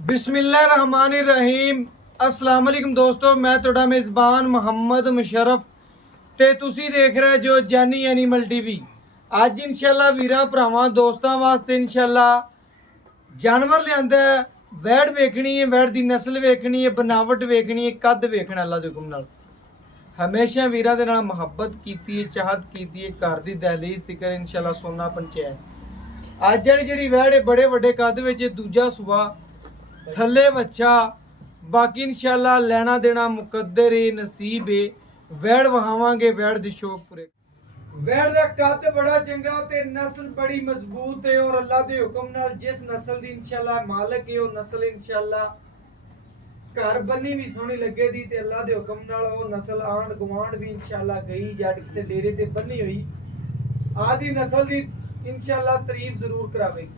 बिस्मिल्लाहिर्रहमानिर्रहीम। अस्सलाम वालेकुम दोस्तों, मैं ਤੁਹਾਡਾ मेज़बान ਮੁਹੰਮਦ ਮੁਸ਼ਰਫ ਤੇ ਤੁਸੀਂ ਦੇਖ ਰਹੇ ਜੋ ਜਾਨੀ ਐਨੀਮਲ ਟੀਵੀ। ਅੱਜ ਇਨਸ਼ਾਅੱਲਾ ਵੀਰਾਂ ਭਰਾਵਾਂ ਦੋਸਤਾਂ ਵਾਸਤੇ ਇਨਸ਼ਾਅੱਲਾ ਜਾਨਵਰ ਲਿਆਂਦਾ ਹੈ। ਵੈੜ ਵੇਖਣੀ ਹੈ, ਵੈੜ ਦੀ ਨਸਲ ਵੇਖਣੀ ਹੈ, बनावट ਵੇਖਣੀ ਹੈ, ਕੱਦ ਵੇਖਣਾ ਅੱਲਾ ਦੇ ਹੁਕਮ ਨਾਲ। ਹਮੇਸ਼ਾ ਵੀਰਾਂ ਦੇ ਨਾਲ ਮੁਹੱਬਤ ਕੀਤੀ ਹੈ, ਚਾਹਤ ਕੀਤੀ ਹੈ, ਘਰ ਦੀ ਦਹਲੀਜ਼ ਤਿਕਰ ਇਨਸ਼ਾਅੱਲਾ ਸੋਨਾ ਪੰਚਾਇਤ। ਅੱਜ ਵਾਲੀ ਜਿਹੜੀ ਵੈੜ ਹੈ ਬੜੇ ਵੱਡੇ ਕੱਦ ਵਿੱਚ ਦੂਜਾ ਸੂਆ थले बच्चा बाकी इंशाल्लाह लेना देना मुकद्दर ही नसीब है। वैड़ वहावांगे वैड़ दी शौक पूरे। वैड़ दा कद बड़ा चंगा ते नस्ल बड़ी मजबूत है और अल्लाह दे हुक्म नाल जिस नस्ल दी इंशाल्लाह मालिक है वो नस्ल इंशाल्लाह घर बन्नी भी सोहनी लगे दी ते अल्लाह दे हुक्म नाल वो नस्ल आंड गवांड भी इंशाल्लाह गई जट किसे डेरे ते बन्नी हुई आदि नस्ल दी इंशाल्लाह तारीफ जरूर करावेगी।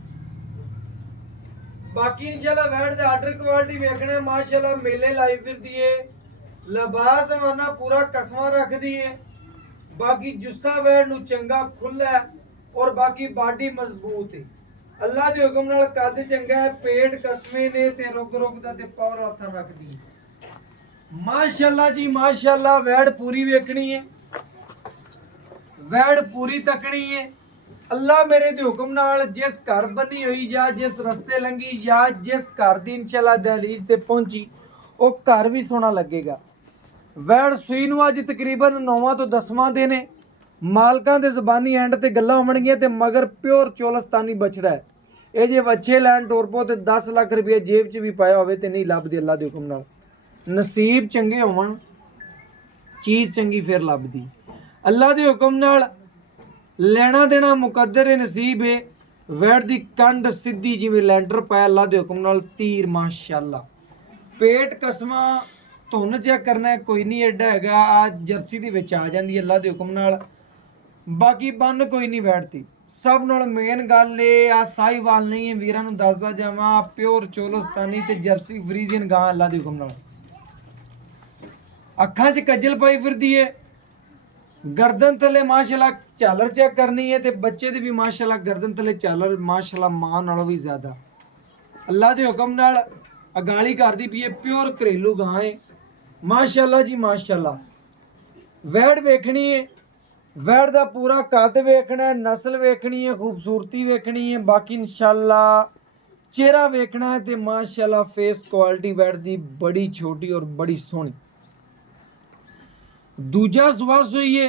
बाकी इंशाल्लाह वैड़ दे आर्डर क्वालिटी वेखना माशाल्लाह मेले लाई फिरदी है, लिबास माना पूरा कसमा रख दी है। बाकी जुस्सा वैड़ नु चंगा खुला है और बाकी बॉडी मजबूत है। अल्लाह दे हुक्म नाल कद चंगा है, पेट कसमे ने ते रुक रुक दा ते पावर हत्थ रख दी है। माशाल्लाह जी माशाल्लाह वैड़ पूरी वेखनी है, वैड़ पूरी तकनी है। अल्लाह मेरे दे हुक्म नाल जिस घर बनी हुई या जिस रस्ते लंघी या जिस घर दी इंशाल्लाह दहलीज ते पहुंची वो घर भी सोना लगेगा। वैड़ सूई नूं अज तकरीबन 9वां तो 10वां दिन है। मालकां दे ज़बानी एंड ते गल्लां होणगीਆਂ ते मगर प्योर चोलस्तानी बछड़ा है। ये जे बच्चे लैन टुर पो ते 10 लाख रुपये जेब च भी पाया होवे ते नहीं लभदी। अल्लाह दे हुक्म नाल नसीब चंगे होवन चीज़ चंगी फिर लभदी। अल्लाह दे हुक्म नाल लेना देना मुकद्दर नसीब है। वैड़ दी कंड सीधी जिवें लैंडर पाया अल्लाह दे हुक्म नाल तीर माशाल्लाह। पेट कसमा धुन चेक करना कोई नहीं एडा हैगा, आ जर्सी दे विच आ जांदी अल्लाह दे हुक्म नाल। बाकी बन कोई नहीं वैड़ दी। सब नाल मेन गल आ साहिवाल नहीं है, वीरां नूं दसदा जावां प्योर चोलस्तानी ते जर्सी फ्रीजियन गां अल्लाह दे हुक्म नाल। अखां च कज्जल पाई फिरदी है, गर्दन थले माशाल्लाह झालर चेक करनी है ते बच्चे दी भी माशाल्लाह गर्दन थले झालर माशाल्लाह मां नालों भी ज़्यादा। अल्लाह दे हुक्म नाल अगाली करदी पई है, प्योर घरेलू गां है माशाल्लाह जी माशाल्लाह। वैड़ वेखनी है, वैड़ दा पूरा कद वेखना है, नस्ल वेखनी है, खूबसूरती वेखनी है। बाकी इंशाल्लाह चेहरा वेखना है ते माशाल्लाह फेस क्वालिटी वैड़ दी बड़ी छोटी और बड़ी सोहनी। दूजा सुबह सूई है,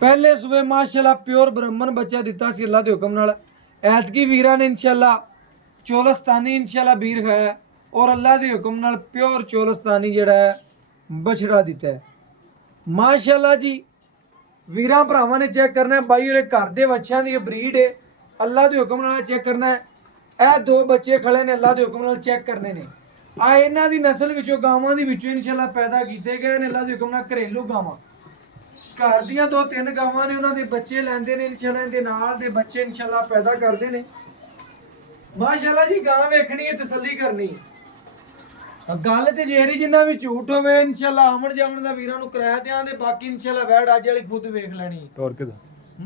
पहले सुबह माशाल्लाह प्योर ब्राह्मण बच्चा दिता सी अल्लाह दे हुक्म नाल। ऐतकी वीरां ने इंशाल्लाह चोलस्तानी इंशाल्लाह वीर खाया और अल्लाह दे हुक्म नाल प्योर चोलस्तानी जेड़ा है बछड़ा दिता है माशाल्लाह जी। वीरां भरावां ने चेक करना है भाई उरे घर दे बच्चों की ब्रीड है, अल्लाह दे हुक्म नाल चेक करना है। ਇਹ दो बच्चे खड़े ने अल्लाह दे हुक्म नाल चेक करने ने। आ इन्हां दी नस्ल विचों गावां दी विचों इंशाल्लाह पैदा कीते गए ने अल्लाह दे हुक्म नाल घरेलू गावां। घर दियां 2-3 गावां ने उन्हां दे बच्चे लैंदे ने इंशाल्लाह, इहदे नाल दे बच्चे इंशाल्लाह पैदा करदे ने माशाल्लाह जी। गां वेखनी है तसल्ली करनी है। गल ते जेरी जिन्ना भी झूठ होवे इंशाल्लाह आमण जामण दा वीरां नूं कराया देआंगे। बाकी इंशाल्लाह वैड़ अज वाली खुद वेख लैनी टोर के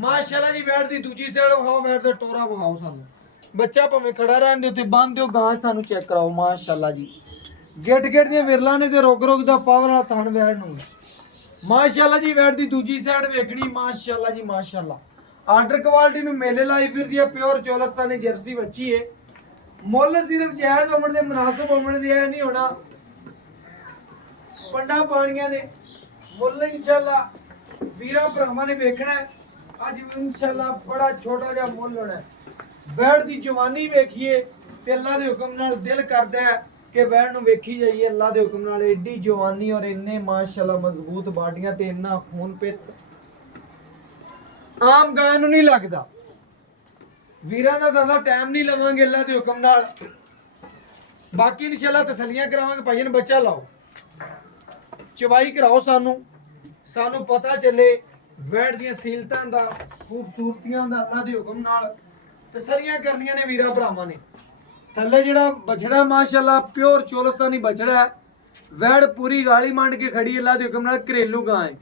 माशाल्लाह जी। वैड़ दी दूजी साइड विखाओ, वैड़ दा टोरा विखाओ सानू। बच्चा भावें खड़ा रहन दिओ ते बंन दिओ, गां सानू चेक कराओ माशाल्लाह जी। गेट गेट दियां विरलां ने ते रुक रुक दा पावर वाला थण वैड़ नूं माशाल्लाह जी। वैड़ दी दूजी साइड वेखनी माशाल्लाह जी माशाल्लाह। आर्डर क्वालिटी में मेले लाई फिरदी है, प्योर चोलस्तानी जर्सी बच्ची है। मुੱਲ सिर्फ जायज़ होने दे मुनासिब होने दे नहीं होना पंडा पानियां दे मुੱਲ इंशाल्लाह वीरां भरावां ने वेखना है। अज इंशाल्लाह बड़ा छोटा जिहा मुੱਲ होना है। वैड़ दी जवानी वेखिए ते अल्लाह दे हुक्म नाल दिल करदा है कि वैड़ नूं वेखी जाइए। अल्लाह दे हुक्म नाल एडी जवानी और इन्ने माशाल्लाह मजबूत बाडियां ते इन्ना खून पित आम गां नूं नहीं लगदा। वीरां दा ज़्यादा टाइम नहीं लवांगे अल्लाह दे हुक्म नाल। बाकी इंशाल्लाह तसल्लियां करावांगे। भाईन बच्चा लाओ चवाई कराओ, सानू पता चले वैड़ दियां सीलतां दा खूबसूरतियां दा। अल्लाह दे हुक्म नाल तसल्लियां करनियां ने वीरां भरावां ने। थल्ले जेड़ा बछड़ा माशाल्लाह प्योर चोलस्तानी बछड़ा है। वैड़ पूरी गाली मांड के खड़ी अल्लाह दे हुक्म नाल घरेलू गां है।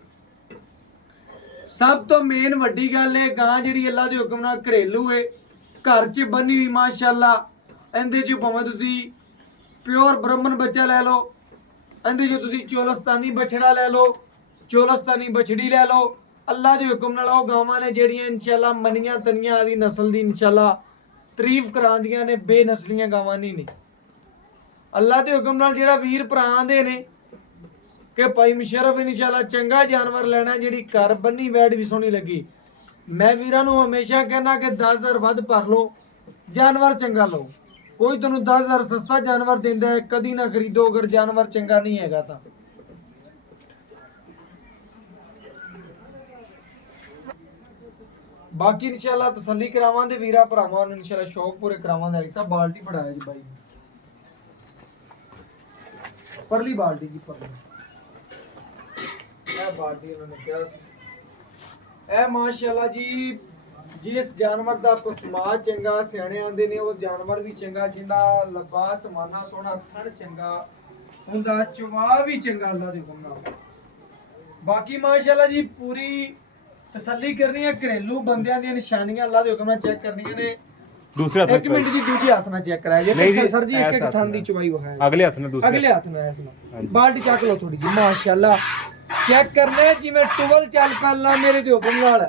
सब तो मेन वड्डी गल है गां जिहड़ी अल्लाह दे हुक्म नाल घरेलू है, घर च बनी हुई माशाल्लाह। इहदे च भावें तुसीं ਪਿਓਰ ਬ੍ਰਾਹਮਣ ਬੱਚਾ ਲੈ ਲਓ, ਇਹਦੇ ਜੋ ਤੁਸੀਂ ਚੋਲਸਤਾਨੀ ਬਛੜਾ ਲੈ ਲਓ, ਚੋਲਸਤਾਨੀ ਬਛੜੀ ਲੈ ਲਓ। ਅੱਲਾ ਦੇ ਹੁਕਮ ਨਾਲ ਉਹ ਗਾਵਾਂ ਨੇ ਜਿਹੜੀਆਂ ਇਨਸ਼ਾਅੱਲਾ ਮਨੀਆਂ ਤਨੀਆਂ ਵਾਲੀ ਨਸਲ ਦੀ ਇਨਸ਼ਾਅੱਲਾ ਤਾਰੀਫ ਕਰਾਉਂਦੀਆਂ ਨੇ, ਬੇਨਸਲੀਆਂ ਗਾਵਾਂ ਨਹੀਂ ਨੇ। ਅੱਲਾ ਦੇ ਹੁਕਮ ਨਾਲ ਜਿਹੜਾ ਵੀਰ ਭਰਾ ਆਂਦੇ ਨੇ ਕਿ ਭਾਈ ਮੁਸ਼ਰਫ ਇਨਸ਼ਾਅੱਲਾ ਚੰਗਾ ਜਾਨਵਰ ਲੈਣਾ, ਜਿਹੜੀ ਘਰ ਬੰਨੀ ਵੈੜ ਵੀ ਸੋਹਣੀ ਲੱਗੀ, ਮੈਂ ਵੀਰਾਂ ਨੂੰ ਹਮੇਸ਼ਾ ਕਹਿੰਦਾ ਕਿ 10,000 ਵੱਧ ਭਰ ਲਓ, ਜਾਨਵਰ ਚੰਗਾ ਲਓ। ਕੋਈ ਤੁਹਾਨੂੰ 10,000 ਸਸਤਾ ਜਾਨਵਰ ਦਿੰਦਾ ਹੈ, ਕਦੀ ਨਾ ਖਰੀਦੋ ਅਗਰ ਜਾਨਵਰ ਚੰਗਾ ਨਹੀਂ ਹੈਗਾ ਤਾਂ। ਬਾਕੀ ਇਨਸ਼ਾਅੱਲਾ ਤਸੱਲੀ ਕਰਾਵਾਂਗੇ ਵੀਰਾਂ ਭਰਾਵਾਂ ਨੂੰ, ਇਨਸ਼ਾਅੱਲਾ ਸ਼ੌਕ ਪੂਰੇ ਕਰਾਵਾਂਗੇ। ਐਸਾ ਬਾਲਟੀ ਫੜਾਇਆ ਜੀ ਬਾਈ, ਪਰਲੀ ਬਾਲਟੀ ਜੀ, ਪਰਲੀ ਇਹ ਬਾਲਟੀ ਉਹਨਾਂ ਨੇ ਕਿਹਾ ਇਹ ਮਾਸ਼ਾਅੱਲਾ ਜੀ। ਜਿਸ ਜਾਨਵਰ ਦਾ ਪਸਮਾ ਚੰਗਾ, ਸਿਆਣੇ ਆਂਦੇ ਨੇ ਉਹ ਜਾਨਵਰ ਵੀ ਚੰਗਾ, ਜਿੰਦਾ ਲਿਬਾਸ ਮਾਨਾ ਸੋਹਣਾ, ਥਣ ਚੰਗਾ ਹੁੰਦਾ, ਚਵਾ ਵੀ ਚੰਗਾ ਅੱਲਾ ਦੇ ਹੁਕਮ ਨਾਲ। ਬਾਕੀ ਮਾਸ਼ਾਅੱਲਾ ਜੀ ਪੂਰੀ ਤਸੱਲੀ ਕਰਨੀ ਹੈ, ਘਰੇਲੂ ਬੰਦਿਆਂ ਦੀਆਂ ਨਿਸ਼ਾਨੀਆਂ ਅੱਲਾ ਦੇ ਹੁਕਮ ਨਾਲ ਚੈੱਕ ਕਰਨੀਆਂ ਨੇ। दूसरे हाथ में एक मिनट जी, दूसरे हाथ में चेक कराया जी। नहीं जी, सर जी एक ऐसा एक थान दी हाथ चवाई वो है, अगले हाथ में, दूसरे अगले हाथ में है हाँ इसमें। जी। बाल्टी चक लो थोड़ी जी, माशाल्लाह चेक करने जिवें टुवल चल पैला मेरे दे हुक्म नाल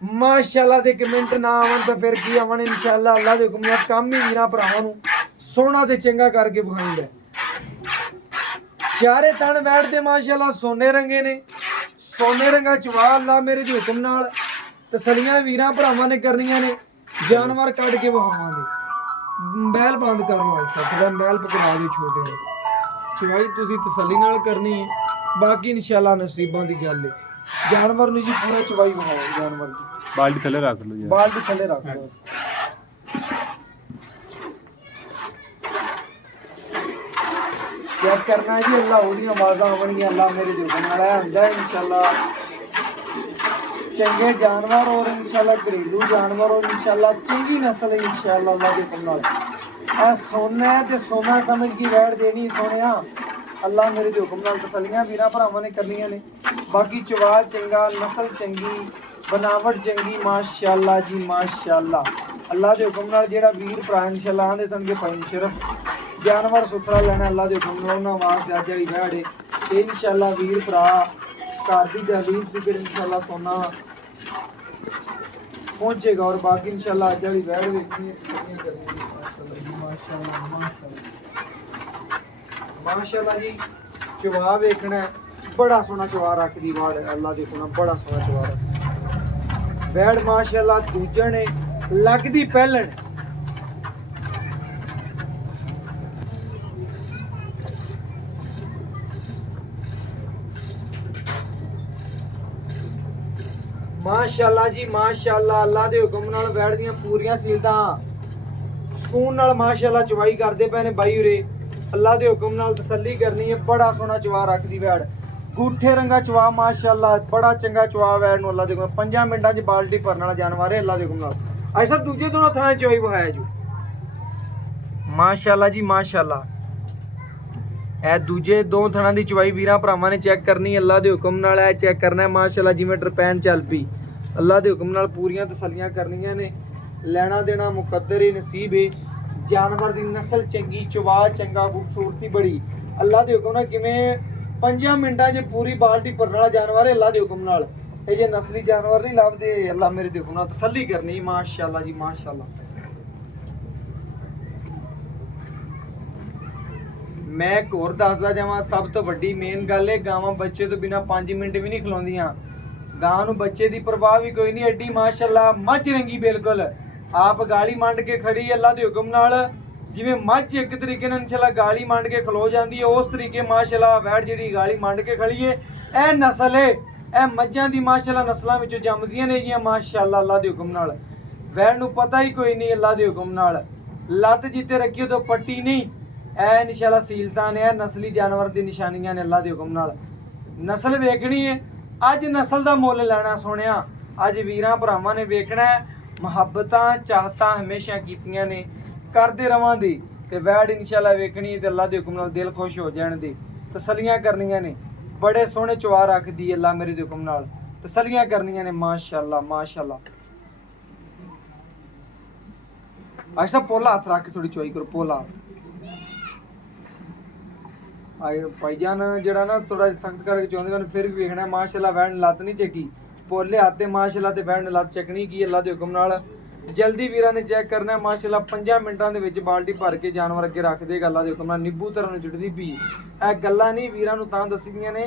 माशाल्लाह दे कमेंट ना आवन तो फिर की आवन इंशाअल्लाह। अल्लाह दे हुक्म नाल काम ही वीरां भरावां नूं सोहना ते चंगा करके विखाउंदा। चारे तन बैठदे माशाल्लाह सोने रंगे ने, सोने रंगा चवा अल्लाह मेरे दे हुक्म नाल तसलियां वीरां भरावां ने करनियां ने। जानवर कट के वहावांगे, बैल बंद कर लो, ऐसा बैल पकड़ा दे छोटे ने, चवाई तुसी तसल्ली नाल करनी है। बाकी इंशाअल्लाह नसीबां दी गल है। जानवर नूं जी पूरा चवाई वहाओ, जानवर दी बाल्टी थले रख लो जी, बाल्टी थले रख लो। चेक करना है जी, अल्लाह ओदियां आवाज़ां आवणगियां, अल्लाह मेरे दे हुक्म नाल हुंदा है इंशाअल्लाह। चंगे जानवर और इंशाअल्लाह घरेलू जानवर और इंशाअल्लाह चंगी नस्ल है इंशाअल्लाह अल्लाह के हुक्म नाल। आ सोना है ते सोना समझ की वैड़ देनी सोनिया, अल्लाह मेरे दे हुक्म नाल तसल्लियां वीरां भरावां ने करनियां ने। बाकी चवा चंगा, नस्ल चंगी, बनावट चंगी माशाअल्लाह जी माशाअल्लाह। अल्लाह दे हुक्म नाल जेड़ा वीर भरा इंशाअल्लाह आंदे सन कि भाई मुशर्रफ जानवर सुथरा लेना, अल्लाह दे हुक्म नाल उन्हां वास्ते अज वाली वैड़ है इंशाअल्लाह। वीर भरा घर की दहलीज की फिर इंशाअल्लाह सोना पहुंचेगा। और बाकी इंशाअल्लाह अज वाली वैड़ देखनी है, माशाअल्लाह माशाअल्लाह जी। चवा वेखना है, बड़ा सोहना चवा रखदी वाड़ अल्लाह दे कोल, बड़ा सोहना चवा रख वैड़ माशाअल्लाह। दूजण है लगदी पहलण, माशाअल्लाह जी माशाअल्लाह। अल्लाह दे हुक्म नाल वैड़ दियां पूरियां सीलतां सुकून नाल माशाअल्लाह चवाई करदे पए ने बाई उरे। अल्लाह दे हुक्म नाल तसल्ली करनी है, बड़ा सोहना चवा रखदी वैड़, गूठे रंगा चवा माशाअल्लाह, बड़ा चंगा चवा वैड़ नूं अल्लाह दे हुक्म 5 मिनटां च बाल्टी भरन वाला जानवर है अल्लाह दे हुक्म नाल। ऐसा दूजे दोनों थणा चवाई वहाया जो माशाअल्लाह जी माशाअल्लाह। ए दूजे दो थणा दी चवाई वीरां भरावां ने चेक करनी अल्लाह दे हुक्म नाल। ए चेक करना है माशाअल्लाह, जिवें टरपैन चल पई अल्लाह दे हुक्म नाल पूरियां तसल्लियां करनियां ने। लेना देना मुकद्दर ही नसीब है। जानवर दी नस्ल चंगी, चवा चंगा, खूबसूरती बड़ी अल्लाह दे हुक्म नाल। किवें 5 मिनटां च पूरी बाल्टी भरन वाला जानवर है अल्लाह दे हुक्म नाल। ये जे नस्ली जानवर नहीं लभदे अल्लाह मेरे दे हुक्म नाल तसल्ली करनी माशाअल्लाह जी माशाअल्लाह। मैं एक होर दसदा जावां, सब तो वड्डी मेन गल है गावां बच्चे तो बिना 5 मिनट भी नहीं खलोंदियां। गां नूं बच्चे दी परवाह भी कोई नहीं, एडी माशाअल्लाह मझ रंगी बिल्कुल आप गाली मंड के खड़ी अल्लाह दे हुक्म नाल। जिवें मझ एक तरीके नाल इंशाअल्लाह गाली मंड के खलो जांदी है, उस तरीके माशाअल्लाह वैड़ जिहड़ी गाली मंड के खड़ी है ए नस्ल है। ए मझां दी माशाअल्लाह नस्लां विचों जमदियां ने जियां माशाअल्लाह अल्लाह दे हुक्म नाल। वैड़ नूं पता ही कोई नहीं अल्लाह दे हुक्म नाल, लत जिते रखी तो पट्टी नहीं। ए इंशाअल्लाह सीलतां ने, नस्ली जानवर दी निशानियां ने अल्लाह दे हुक्म नाल। नस्ल वेखनी है, अज नस्ल दा मुੱਲ ਲੈਣਾ सोनिया। अज वीरां भरावां ने वेखना है, मुहब्बतां चाहतां हमेशा कीतियां ने, करदे रवांगे ते वैड़ इंशाअल्लाह वेखनी ते अल्लाह दे हुक्म नाल दिल खुश हो जाण दे, तसल्लियां करनियां ने। बड़े सोहणे चवा रखदी अल्लाह मेरे दे हुक्म नाल, तसल्लियां करनियां ने माशाअल्लाह माशाअल्लाह। ऐसा पोला हाथ रख के थोड़ी चवाई करो, पोला ਆਏ ਭਾਈਜਾਨ ਜਿਹੜਾ ਨਾ ਥੋੜਾ ਸਖਤ ਕਰਕੇ ਚਾਹੁੰਦੇ ਹਨ ਫਿਰ ਵੀ ਵੇਖਣਾ ਮਾਸ਼ਾਅੱਲਾ ਵੈਣ ਲੱਤ ਨਹੀਂ ਚੱਕੀ ਪੋਲੇ ਹੱਥੇ ਮਾਸ਼ਾਅੱਲਾ ਤੇ ਵੈਣ ਲੱਤ ਚੱਕਣੀ ਕੀ ਅੱਲਾ ਦੇ ਹੁਕਮ ਨਾਲ ਜਲਦੀ ਵੀਰਾਂ ਨੇ ਚੈੱਕ ਕਰਨਾ ਮਾਸ਼ਾਅੱਲਾ 5 ਮਿੰਟਾਂ ਦੇ ਵਿੱਚ ਬਾਲਟੀ ਭਰ ਕੇ ਜਾਨਵਰ ਅੱਗੇ ਰੱਖ ਦੇਗਾ ਅੱਲਾ ਦੇ ਹੁਕਮ ਨਾਲ ਨਿੱਬੂ ਤਰ੍ਹਾਂ ਨੂੰ ਚਿੜਦੀ ਪਈ ਇਹ ਗੱਲਾਂ ਨਹੀਂ ਵੀਰਾਂ ਨੂੰ ਤਾਂ ਦੱਸੀਆਂ ਨੇ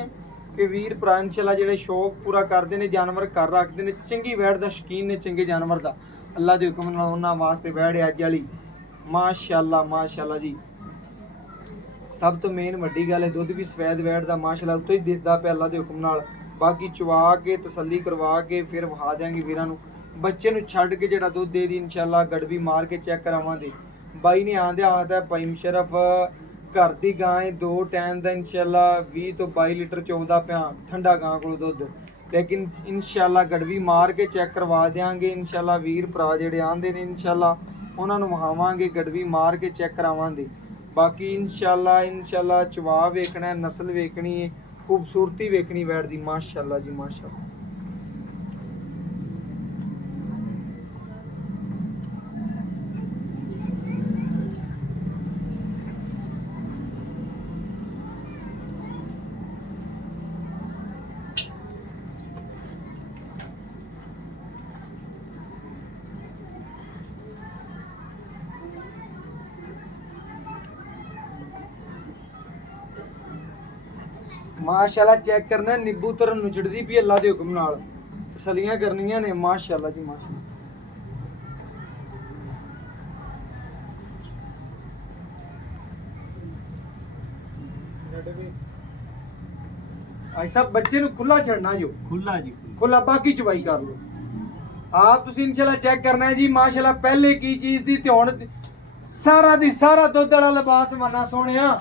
ਕਿ ਵੀਰ ਭਰਾ ਇਨਸ਼ਾਅੱਲਾ ਜਿਹੜੇ ਸ਼ੌਕ ਪੂਰਾ ਕਰਦੇ ਨੇ ਜਾਨਵਰ ਘਰ ਰੱਖਦੇ ਨੇ ਚੰਗੀ ਵੈੜ ਦਾ ਸ਼ੌਕੀਨ ਨੇ ਚੰਗੇ ਜਾਨਵਰ ਦਾ ਅੱਲਾ ਦੇ ਹੁਕਮ ਨਾਲ ਉਹਨਾਂ ਵਾਸਤੇ ਵੈੜ ਅੱਜ ਵਾਲੀ ਮਾਸ਼ਾਅੱਲਾ ਜੀ ਸਭ ਤੋਂ ਮੇਨ ਵੱਡੀ ਗੱਲ ਹੈ ਦੁੱਧ ਵੀ ਸਫੈਦ ਵੈੜ ਦਾ ਮਾਸ਼ਾਅੱਲਾ ਉੱਤੋਂ ਹੀ ਦਿਸਦਾ ਪਿਆ ਅੱਲਾ ਦੇ ਹੁਕਮ ਨਾਲ ਬਾਕੀ ਚਵਾ ਕੇ ਤਸੱਲੀ ਕਰਵਾ ਕੇ ਫਿਰ ਵਹਾ ਦਿਆਂਗੇ ਵੀਰਾਂ ਨੂੰ ਬੱਚੇ ਨੂੰ ਛੱਡ ਕੇ ਜਿਹੜਾ ਦੁੱਧ ਦੇ ਦੀ ਇਨਸ਼ਾਅੱਲਾ ਗੜਵੀ ਮਾਰ ਕੇ ਚੈੱਕ ਕਰਾਵਾਂਗੇ ਬਾਈ ਨੇ ਆਂਦਿਆ ਆਦਾ ਭਾਈ ਮੁਸ਼ਰਫ ਘਰ ਦੀ ਗਾਂ ਹੈ 2 ਟਾਈਮ ਦਾ ਇਨਸ਼ਾਅੱਲਾ 20 ਤੋਂ 22 ਲੀਟਰ ਚੋਂਦਾ ਪਿਆ ਠੰਡਾ ਗਾਂ ਕੋਲ ਦੁੱਧ ਲੇਕਿਨ ਇਨਸ਼ਾਅੱਲਾ ਗੜਵੀ ਮਾਰ ਕੇ ਚੈੱਕ ਕਰਵਾ ਦਿਆਂਗੇ ਇਨਸ਼ਾਅੱਲਾ ਵੀਰ ਭਰਾ ਜਿਹੜੇ ਆਂਦੇ ਨੇ ਇਨਸ਼ਾਅੱਲਾ ਉਹਨਾਂ ਨੂੰ ਵਹਾਵਾਂਗੇ ਗੜਵੀ ਮਾਰ ਕੇ ਚੈੱਕ ਕਰਾਵਾਂਗੇ ਬਾਕੀ ਇਨਸ਼ਾਅੱਲਾ ਚਵਾ ਵੇਖਣਾ ਨਸਲ ਵੇਖਣੀ ਹੈ ਖੂਬਸੂਰਤੀ ਵੇਖਣੀ ਵੈੜ ਦੀ ਮਾਸ਼ਾਅੱਲਾ ਜੀ ਮਾਸ਼ਾਅੱਲਾ ਮਾਸ਼ਾਅੱਲਾ ਚੈੱਕ ਕਰਨਾ ਨਿੱਬੂ ਤਰਨ ਨੁਚੜਦੀ ਪਈ ਅੱਲਾ ਦੇ ਹੁਕਮ ਨਾਲ ਤਸਲੀਆਂ ਕਰਨੀਆਂ ਨੇ ਮਾਸ਼ਾਅੱਲਾ ਜੀ ਮਾਸ਼ਾਅੱਲਾ ਆਈ ਸਭ ਬੱਚੇ ਨੂੰ ਖੁੱਲਾ ਛੱਡਣਾ ਜੋ ਖੁੱਲਾ ਜੀ ਖੁੱਲਾ ਬਾਕੀ ਚਵਾਈ ਕਰ ਲਓ ਆਪ ਤੁਸੀਂ ਇਨਸ਼ਾਅੱਲਾ ਚੈੱਕ ਕਰਨਾ ਹੈ ਜੀ ਮਾਸ਼ਾਅੱਲਾ ਪਹਿਲੇ ਕੀ ਚੀਜ਼ ਸੀ ਤੇ ਹੁਣ ਸਾਰਾ ਦੀ ਸਾਰਾ ਦੁੱਧ ਵਾਲਾ ਲਿਬਾਸ ਮੰਨਾ ਸੋਹਣਿਆ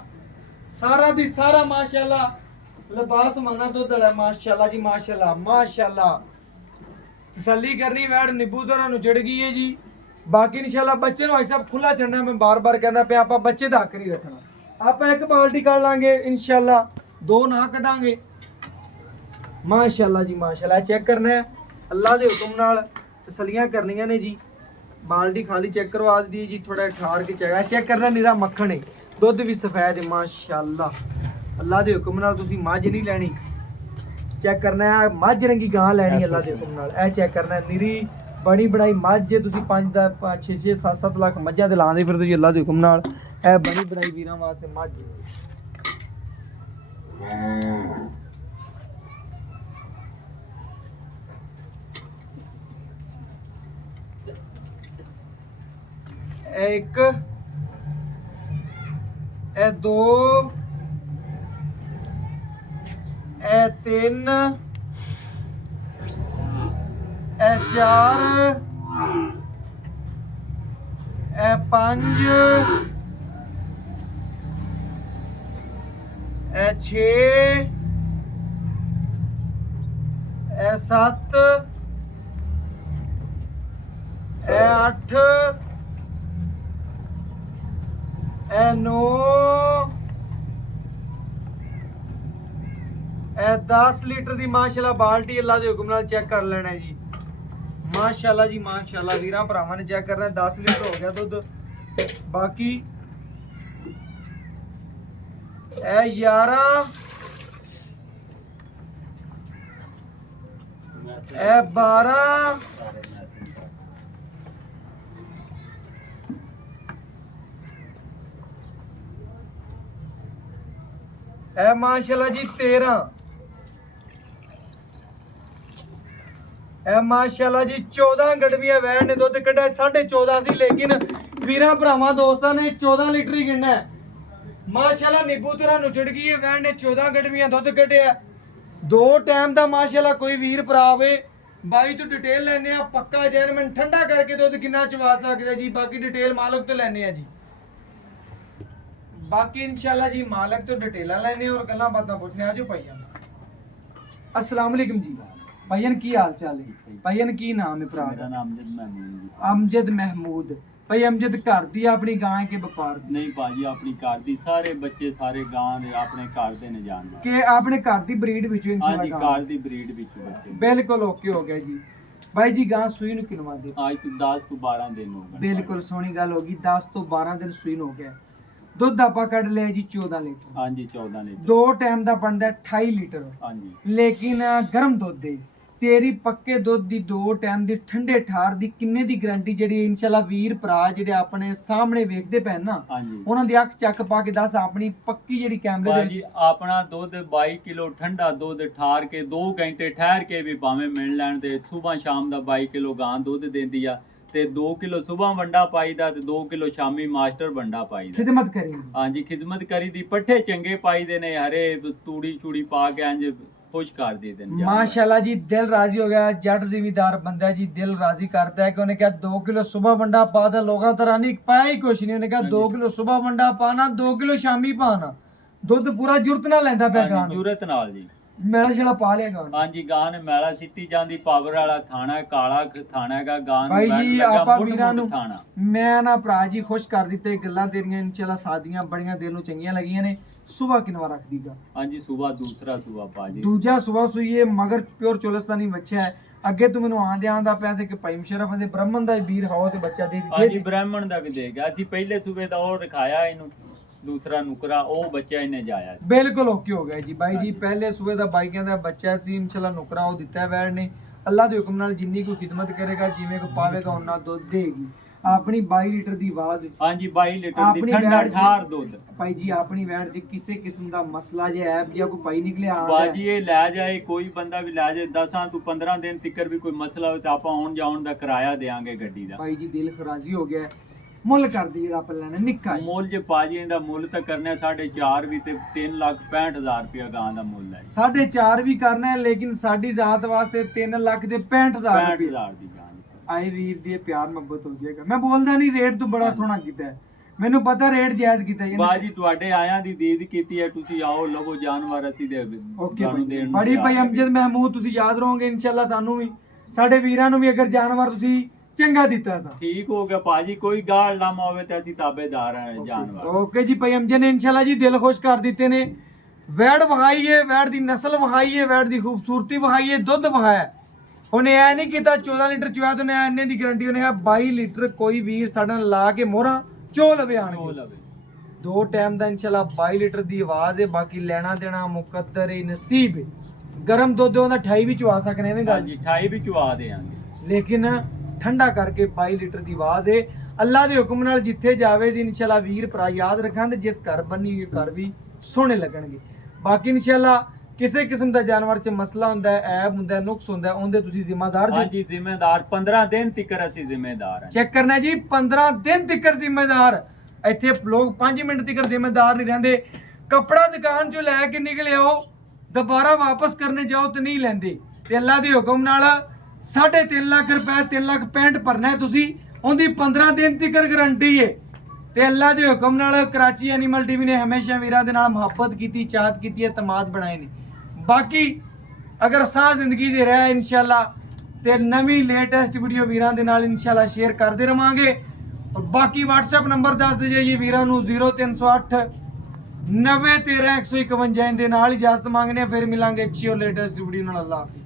ਸਾਰਾ ਦੀ ਸਾਰਾ ਮਾਸ਼ਾਅੱਲਾ ਲਿਬਾਸ ਮੰਨਾ ਦੁੱਧ ਵਾਲਾ ਮਾਸ਼ਾਅੱਲਾ ਜੀ ਮਾਸ਼ਾਅੱਲਾ ਤਸੱਲੀ ਕਰਨੀ ਵੈੜ ਨਿੱਬੂ ਤਰ੍ਹਾਂ ਨੂੰ ਜੜ ਗਈ ਹੈ ਜੀ ਬਾਕੀ ਇਨਸ਼ਾਅੱਲਾ ਬੱਚੇ ਨੂੰ ਆਈ ਸਭ ਖੁੱਲਾ ਛੱਡਣਾ ਮੈਂ ਬਾਰ-ਬਾਰ ਕਹਿੰਦਾ ਪਿਆ ਆਪਾਂ ਬੱਚੇ ਦਾ ਹੱਕ ਨਹੀਂ ਰੱਖਣਾ ਆਪਾਂ ਇੱਕ ਬਾਲਟੀ ਕੱਢ ਲਾਂਗੇ ਇਨਸ਼ਾਅੱਲਾ 2 ਨਾ ਕੱਢਾਂਗੇ ਮਾਸ਼ਾਅੱਲਾ ਜੀ ਮਾਸ਼ਾਅੱਲਾ ਚੈੱਕ ਕਰਨਾ ਹੈ ਅੱਲਾ ਦੇ ਹੁਕਮ ਨਾਲ ਤਸੱਲੀਆਂ ਕਰਨੀਆਂ ਨੇ ਜੀ ਬਾਲਟੀ ਖਾਲੀ ਚੈੱਕ ਕਰਵਾ ਦੀ ਜੀ ਥੋੜਾ ਠਾਰ ਕੇ ਚੈੱਕ ਕਰਨਾ ਨੀਰਾ ਮੱਖਣ ਹੈ ਦੁੱਧ ਵੀ ਸਫੈਦ ਹੈ ਮਾਸ਼ਾਅੱਲਾ ਅੱਲਾ ਦੇ ਹੁਕਮ ਨਾਲ ਤੁਸੀਂ ਮੱਝ ਨਹੀਂ ਲੈਣੀ ਚੈੱਕ ਕਰਨਾ ਹੈ ਮੱਝ ਰੰਗੀ ਗਾਂ ਲੈਣੀ ਅੱਲਾ ਦੇ ਹੁਕਮ ਨਾਲ ਇਹ ਚੈੱਕ ਕਰਨਾ ਨੀਰੀ ਬੜੀ ਬਣਾਈ ਮੱਝ ਜੇ ਤੁਸੀਂ 5 ਦਾ 6 6 7 7 ਲੱਖ ਮੱਝਾਂ ਦੇ ਲਾਉਂਦੇ ਫਿਰ ਤੁਸੀਂ ਅੱਲਾ ਦੇ ਹੁਕਮ ਨਾਲ ਇਹ ਬਣੀ ਬਣਾਈ ਵੀਰਾਂ ਵਾਸਤੇ ਮੱਝ ਇੱਕ ਇਹ 2 ਇਹ 3 ਇਹ 4 ਇਹ 5 ਇਹ 6 ਇਹ 7 ਇਹ 8 ਇਹ 9 ਇਹ 10 ਲੀਟਰ ਦੀ ਮਾਸ਼ਾਅੱਲਾ ਬਾਲਟੀ ਅੱਲਾ ਦੇ ਹੁਕਮ ਨਾਲ ਚੈੱਕ ਕਰ ਲੈਣਾ ਹੈ ਜੀ ਮਾਸ਼ਾਅੱਲਾ ਜੀ ਮਾਸ਼ਾਅੱਲਾ ਵੀਰਾਂ ਭਰਾਵਾਂ ਨੇ ਚੈੱਕ ਕਰਨਾ 10 ਲੀਟਰ ਹੋ ਗਿਆ ਦੁੱਧ ਬਾਕੀ ਇਹ 11 ਇਹ 12 ਇਹ ਮਾਸ਼ਾਅੱਲਾ ਜੀ 13 ਇਹ ਮਾਸ਼ਾਅੱਲਾ ਜੀ 14 ਗੜਵੀਆਂ ਵੈਣ ਨੇ ਦੁੱਧ ਕੱਢਿਆ 14.5 ਸੀ ਲੇਕਿਨ ਵੀਰਾਂ ਭਰਾਵਾਂ ਦੋਸਤਾਂ ਨੇ 14 ਲੀਟਰ ਹੀ ਗਿਣਨਾ ਮਾਸ਼ਾਅੱਲਾ ਨਿੱਬੂ ਤਰ੍ਹਾਂ ਨੁਚੜ ਗਈ ਹੈ ਵੈਣ ਨੇ 14 ਗੜਵੀਆਂ ਦੁੱਧ ਕੱਢਿਆ 2 ਟਾਈਮ ਦਾ ਮਾਸ਼ਾਅੱਲਾ ਕੋਈ ਵੀਰ ਭਰਾ ਹੋਵੇ ਬਾਈ ਤੋਂ ਡਿਟੇਲ ਲੈਣੇ ਆ ਪੱਕਾ ਜੈਰਮਨ ਠੰਡਾ ਕਰਕੇ ਦੁੱਧ ਕਿੰਨਾ ਚਵਾ ਸਕਦਾ ਜੀ ਬਾਕੀ ਡਿਟੇਲ ਮਾਲਕ ਤੋਂ ਲੈਣੇ ਆ ਜੀ ਬਾਕੀ ਇਨਸ਼ਾਅੱਲਾ ਜੀ ਮਾਲਕ ਤੋਂ ਡਿਟੇਲਾਂ ਲੈਣੇ ਔਰ ਗੱਲਾਂ ਬਾਤਾਂ ਪੁੱਛਣੇ ਆ ਜੋ ਭਾਈਆਂ अस्सलाम वालेकुम जी भाईयन की हाल चाल है भाईयन की नाम है भरा मेरा नाम अमजद महमूद जी। अमजद महमूद भाई अमजद घर दी अपनी गां के व्यापार दी नहीं भाजी अपनी घर दी सारे बच्चे सारे गां दे अपने घर दे ने जानवर के अपने घर दी ब्रीड विचों हां जी इंशाल्लाह घर दी ब्रीड विच बच्चे बिल्कुल ओके हो गया जी भाई जी गां सूई नु किनवा दे आज तो 10 तो 12 दिन हो गए बिल्कुल सोहनी गल होगी 10 तो 12 दिन सूई नु हो गया ਦੁੱਧ ਆਪਾਂ ਕੱਢ ਲਿਆ ਜੀ 14 ਲੀਟਰ। ਹਾਂਜੀ 14 ਲੀਟਰ। ਦੋ ਟਾਈਮ ਦਾ ਬਣਦਾ 28 ਲੀਟਰ। ਹਾਂਜੀ ਲੇਕਿਨ ਗਰਮ ਦੁੱਧ ਦੇ ਤੇਰੀ ਪੱਕੇ ਦੁੱਧ ਦੀ ਦੋ ਟਾਈਮ ਦੀ ਠੰਡੇ ਠਾਰ ਦੀ ਕਿੰਨੇ ਦੀ ਗਾਰੰਟੀ ਜਿਹੜੀ ਇਨਸ਼ਾਅੱਲਾ ਵੀਰ ਭਰਾ ਜਿਹੜੇ ਆਪਣੇ ਸਾਹਮਣੇ ਵੇਖਦੇ ਪੈਣ ਨਾ ਹਾਂਜੀ ਉਹਨਾਂ ਦੀ ਅੱਖ ਚੱਕ ਪਾ ਕੇ ਦੱਸ ਆਪਣੀ ਪੱਕੀ ਜਿਹੜੀ ਕੈਮਰੇ ਦੇ ਭਾਜੀ ਆਪਣਾ ਦੁੱਧ 22 ਕਿਲੋ ਠੰਡਾ ਦੁੱਧ ਠਾਰ ਕੇ 2 ਘੰਟੇ ਠਹਿਰ ਕੇ ਵੀ ਭਾਵੇਂ ਮਿਲ ਲੈਣ ਤੇ ਸਵੇਰ ਸ਼ਾਮ ਦਾ 22 ਕਿਲੋ ਗਾਂ ਦੁੱਧ ਦਿੰਦੀ ਆ ਤੇ 2 ਕਿਲੋ ਸਵੇਰ ਵੰਡਾ ਪਾਈਦਾ ਤੇ 2 ਕਿਲੋ ਸ਼ਾਮੀ ਮਾਸਟਰ ਵੰਡਾ ਪਾਈਦਾ। ਖਿਦਮਤ ਕਰੀ। ਹਾਂਜੀ ਖਿਦਮਤ ਕਰੀ ਦੀ ਪੱਠੇ ਚੰਗੇ ਪਾਈਦੇ ਨੇ ਹਰੇ ਤੂੜੀ ਚੂੜੀ ਪਾ ਕੇ ਇੰਜ ਖੁਸ਼ ਕਰ ਦੇ ਦੇਣ ਮਾਸ਼ਾਅੱਲਾ ਜੀ ਦਿਲ ਰਾਜ਼ੀ ਹੋ ਗਿਆ। ਜੱਟ ਜ਼ਿਮੀਦਾਰ ਬੰਦਾ ਜੀ ਦਿਲ ਰਾਜ਼ੀ ਕਰਦਾ ਹੈ ਕਿ ਉਹਨੇ ਕਿਹਾ 2 ਕਿਲੋ ਸਵੇਰ ਵੰਡਾ ਪਾ ਦਾ ਲੋਕਾਂ ਤਰ੍ਹਾਂ ਨਹੀਂ ਪਾਇਆ ਹੀ ਕੁਛ ਨਹੀਂ। ਉਹਨੇ ਕਿਹਾ 2 ਕਿਲੋ ਸਵੇਰ ਵੰਡਾ ਪਾਣਾ 2 ਕਿਲੋ ਸ਼ਾਮੀ ਪਾਣਾ ਦੁੱਧ ਪੂਰਾ ਜੁਰਤ ਨਾਲ ਲੈਂਦਾ ਪਿਆ ਗਾਂ ਨੂੰ। ਜੁਰਤ ਨਾਲ ਜੀ ਮੇਰਾ ਜਿਹੜਾ ਪਾ ਲਿਆ ਗਾਂ ਨੂੰ। ਹਾਂਜੀ ਗਾਂ ਨੇ ਮੈਲਾ ਸਿੱਟੀ ਜਾਂਦੀ ਪਾਵਰ ਵਾਲਾ ਥਾਣਾ ਕਾਲਾ ਥਾਣਾ ਹੈਗਾ ਗਾਂ ਨੂੰ ਭਾਈ ਬੈਠ ਜੀ ਲੱਗਾ ਆਪਾਂ ਮੁੱਢ ਵੀਰਾਂ ਮੁੱਢ ਨੂੰ ਥਾਣਾ। ਮੈਂ ਨਾ ਭਰਾ ਜੀ ਖੁਸ਼ ਕਰ ਦਿੱਤੇ ਗੱਲਾਂ ਤੇਰੀਆਂ ਇਨਸ਼ਾਅੱਲਾ ਸਾਦੀਆਂ ਬੜੀਆਂ ਦਿਲ ਨੂੰ ਚੰਗੀਆਂ ਲੱਗੀਆਂ ਨੇ। ਸਵੇਰ ਕਿਨਵਾ ਰੱਖਦੀ ਗਾ ਹਾਂਜੀ ਸਵੇਰ ਦੂਸਰਾ ਸੂਆ ਪਾਜੀ ਦੂਜਾ ਸਵੇਰ ਸੂਈਏ ਮਗਰ ਪਿਓਰ ਚੋਲਸਤਾਨੀ ਬੱਚਾ ਹੈ। ਅੱਗੇ ਤੂੰ ਮੈਨੂੰ ਆਂਦੇ ਆਂਦਾ ਪੈਸੇ ਕਿ ਭਾਈ ਮੁਸ਼ਰਫ ਦੇ ਬ੍ਰਾਹਮਣ ਦਾ ਵੀਰ ਹੋ ਤੇ ਬੱਚਾ ਦੇ ਹਾਂਜੀ ਬ੍ਰਾਹਮਣ ਦਾ ਵੀ ਦੇ ਗਿਆ। ਅਸੀਂ ਪਹਿਲੇ ਸੂਬੇ ਦਾ ਉਹ ਰਖਾਇਆ ਇਹਨੂੰ ਦੂਸਰਾ ਨੁਕਰਾ ਉਹ ਬੱਚਾ ਇਹਨੇ ਜਾਇਆ। ਬਿਲਕੁਲ ਓਕੇ ਹੋ ਗਿਆ ਜੀ ਬਾਈ ਜੀ। ਪਹਿਲੇ ਸੂਬੇ ਦਾ ਬਾਈਕਾਂ ਦਾ ਬੱਚਾ ਸੀ ਇਨਸ਼ਾਅੱਲਾ ਨੁਕਰਾ ਉਹ ਦਿੱਤਾ ਵੈੜ ਨੇ। ਅੱਲਾ ਦੇ ਹੁਕਮ ਨਾਲ ਜਿੰਨੀ ਕੋਈ ਖਿਦਮਤ ਕਰੇਗਾ ਜਿਵੇਂ ਕੋ ਪਾਵੇਗਾ ਉਹਨਾਂ ਦੁੱਧ ਦੇਗੀ। ਆਪਣੀ 22 ਲੀਟਰ ਦੀ ਆਵਾਜ਼ ਹਾਂਜੀ 22 ਲੀਟਰ ਦੀ ਆਪਣੀ ਠੰਡਾ ਵੈੜ 'ਚ- ਠਾਰ ਦੁੱਧ ਭਾਈ ਜੀ ਆਪਣੀ ਵੈੜ 'ਚ ਕਿਸੇ ਕਿਸਮ ਦਾ ਮਸਲਾ ਜੇ ਐਪ ਜਾਂ ਕੋਈ ਪਾਈ ਨਿਕਲਿਆ ਬਾਜੀ ਇਹ ਲੈ ਜਾਏ ਕੋਈ ਬੰਦਾ ਵੀ ਲੈ ਜਾਏ 10 ਤੋਂ 15 ਦਿਨ ਤੱਕ ਵੀ ਕੋਈ ਮਸਲਾ ਹੋਵੇ ਤਾਂ ਆਪਾਂ ਆਉਣ ਜਾਉਣ ਦਾ ਕਿਰਾਇਆ ਦੇਾਂਗੇ ਗੱਡੀ ਦਾ। ਭਾਈ ਜੀ ਦਿਲ ਖਰਾਜੀ ਹੋ ਗਿਆ। ਮੁੱਲ ਕਰਦੀ ਜਿਹੜਾ ਆਪਾਂ ਲੈਣਾ ਨਿੱਕਾ ਮੁੱਲ ਜੇ ਪਾਜੀ ਇਹਦਾ ਮੁੱਲ ਤਾਂ ਕਰਨਾ 4.5 ਵੀ ਤੇ 3,65,000 ਰੁਪਇਆ ਗਾਂ ਦਾ ਮੁੱਲ ਹੈ। 4.5 ਵੀ ਕਰਨਾ ਹੈ ਲੇਕਿਨ ਸਾਡੀ ਜ਼ਾਤ ਵਾਸਤੇ 3 ਲੱਖ ਦੇ 65,000 ਰੁਪਏ 65,000 ਦੀ ਗਾਂ ਦੀ। ਆਏ ਵੀਰ ਦੀ ਪਿਆਰ ਮੁਹੱਬਤ ਹੋ ਜਾਏਗਾ। ਮੈਂ ਬੋਲਦਾ ਨਹੀਂ ਰੇਟ ਤੂੰ ਬੜਾ ਸੋਹਣਾ ਕੀਤਾ ਹੈ। ਮੈਨੂੰ ਪਤਾ ਰੇਟ ਜਾਇਜ਼ ਕੀਤਾ ਜੀ। ਬਾਜੀ ਤੁਹਾਡੇ ਆਇਆਂ ਦੀ ਦੀਦ ਕੀਤੀ ਹੈ ਤੁਸੀਂ ਆਓ ਲਵੋ ਜਾਨਵਰ ਅਸੀਂ ਦੇ ਓਕੇ ਤੁਹਾਨੂੰ ਦੇਣ ਨੂੰ ਬੜੀ ਭਾਈ ਤਿਆਰ ਅਮਜਦ ਮਹਿਮੂਦ ਤੁਸੀਂ ਯਾਦ ਰਹੋਗੇ ਇਨਸ਼ਾਅੱਲਾ ਸਾਨੂੰ ਵੀ ਸਾਡੇ ਵੀਰਾਂ ਨੂੰ ਵੀ ਅਗਰ ਜਾਨਵਰ ਤੁਸੀਂ ਚੰਗਾ ਦਿੱਤਾ ਤਾਂ ਠੀਕ ਹੋ ਗਿਆ ਭਾਜੀ ਕੋਈ ਗਾਲ ਨਾ ਹੋਵੇ ਤੇ ਅਸੀਂ ਤਾਬੇਦਾਰ ਹਾਂ ਜਾਨਵਰ। ਓਕੇ ਜੀ ਭਾਈ ਅਮਜਦ ਨੇ ਇਨਸ਼ਾਅੱਲਾ ਜੀ ਦਿਲ ਖੁਸ਼ ਕਰ ਦਿੱਤੇ ਨੇ। ਵੈੜ ਵਹਾਈਏ ਵੈੜ ਦੀ ਨਸਲ ਵਹਾਈਏ ਵੈੜ ਦੀ ਖੂਬਸੂਰਤੀ ਵਹਾਈਏ ਦੁੱਧ ਵਹਾਇਆ। ਉਹਨੇ ਐ ਨਹੀਂ ਕੀਤਾ 14 ਲੀਟਰ ਚੋਇਆ ਤੇ ਉਹਨੇ ਇੰਨੇ ਦੀ ਗਾਰੰਟੀ ਉਹਨੇ 22 ਲੀਟਰ ਕੋਈ ਵੀਰ ਸਾਡੇ ਨਾਲ ਲਾ ਕੇ ਮੋਹਰਾਂ ਚੋ ਲਵੇ ਹੋ ਆਣਗੇ। ਲਵੇ ਦੋ ਟਾਈਮ ਦਾ ਇਨਸ਼ਾਅੱਲਾ 22 ਲੀਟਰ ਦੀ ਆਵਾਜ਼ ਹੈ। ਬਾਕੀ ਲੈਣਾ ਦੇਣਾ ਮੁਕੱਦਰ ਹੈ ਨਸੀਬ ਹੈ। ਗਰਮ ਦੁੱਧ ਉਹਦਾ 28 ਵੀ ਚਵਾ ਸਕਨੇ ਐਵੇਂ ਗੱਲ ਹਾਂਜੀ 28 ਵੀ ਚੁਆ ਦੇਾਂਗੇ ਲੇਕਿਨ ਠੰਡਾ ਕਰਕੇ 22 ਲੀਟਰ ਦੀ ਆਵਾਜ਼ ਹੈ। ਅੱਲਾ ਦੇ ਹੁਕਮ ਨਾਲ ਜਿੱਥੇ ਜਾਵੇ ਜੀ ਇਨਸ਼ਾਅੱਲਾ ਵੀਰ ਭਰਾ ਯਾਦ ਰੱਖਾਂ ਤੇ ਜਿਸ ਘਰ ਬੰਨੀ ਹੋਈ ਘਰ ਵੀ ਸੋਹਣੇ ਲੱਗਣਗੇ। ਬਾਕੀ ਇਨਸ਼ਾਅੱਲਾ ਕਿਸੇ ਕਿਸਮ ਦਾ ਜਾਨਵਰ 'ਚ ਮਸਲਾ ਹੁੰਦਾ ਹੈ ਐਬ ਹੁੰਦਾ ਹੈ ਨੁਕਸ ਹੁੰਦਾ ਹੈ ਉਹਦੇ ਤੁਸੀਂ ਜ਼ਿੰਮੇਦਾਰ ਜੀ। ਹਾਂਜੀ ਜ਼ਿੰਮੇਦਾਰ 15 ਦਿਨ ਤੱਕ ਅਸੀਂ ਜ਼ਿੰਮੇਦਾਰ ਹਾਂ। ਚੈੱਕ ਕਰਨਾ ਜੀ 15 ਦਿਨ ਤੱਕ ਜ਼ਿੰਮੇਦਾਰ। ਇੱਥੇ ਲੋਕ 5 ਮਿੰਟ ਤੱਕ ਜ਼ਿੰਮੇਦਾਰ ਨਹੀਂ ਰਹਿੰਦੇ। ਕੱਪੜਾ ਦੁਕਾਨ 'ਚੋਂ ਲੈ ਕੇ ਨਿਕਲੇ ਹੋ ਦੁਬਾਰਾ ਵਾਪਸ ਕਰਨੇ ਜਾਓ ਤੇ ਨਹੀਂ ਲੈਂਦੇ ਤੇ ਅੱਲਾ ਦੇ ਹੁਕਮ ਨਾਲ 3.5 ਲੱਖ ਰੁਪਏ 3,65,000 ਭਰਨਾ ਹੈ ਤੁਸੀਂ ਉਹਦੀ 15 ਦਿਨ ਤੱਕ ਗਾਰੰਟੀ ਹੈ। ਤੇ ਅੱਲਾ ਦੇ ਹੁਕਮ ਨਾਲ ਕਰਾਚੀ ਐਨੀਮਲ ਟੀਵੀ ਨੇ ਹਮੇਸ਼ਾ ਵੀਰਾਂ ਦੇ ਨਾਲ ਮੁਹੱਬਤ ਕੀਤੀ ਚਾਹਤ ਕੀਤੀ ਹੈ ਤਮਾਦ ਬਣਾਏ ਨੇ। ਬਾਕੀ ਅਗਰ ਸਾਹ ਜ਼ਿੰਦਗੀ ਦੇ ਰਿਹਾ ਇਨਸ਼ਾਅੱਲਾ ਤੇ ਨਵੀਂ ਲੇਟੈਸਟ ਵੀਡੀਓ ਵੀਰਾਂ ਦੇ ਨਾਲ ਇਨਸ਼ਾਅੱਲਾ ਸ਼ੇਅਰ ਕਰਦੇ ਰਵਾਂਗੇ। ਔਰ ਬਾਕੀ WhatsApp ਨੰਬਰ ਦੱਸ ਦਿਓ ਜੀ ਵੀਰਾਂ ਨੂੰ 0308 90 13 151 ਦੇ ਨਾਲ ਇਜਾਜ਼ਤ ਮੰਗਨੇ। ਫਿਰ ਮਿਲਾਂਗੇ ਅੱਛੀ ਔਰ ਲੇਟੈਸਟ ਵੀਡੀਓ ਨਾਲ। ਅੱਲਾ ਹਾਫਿਜ਼।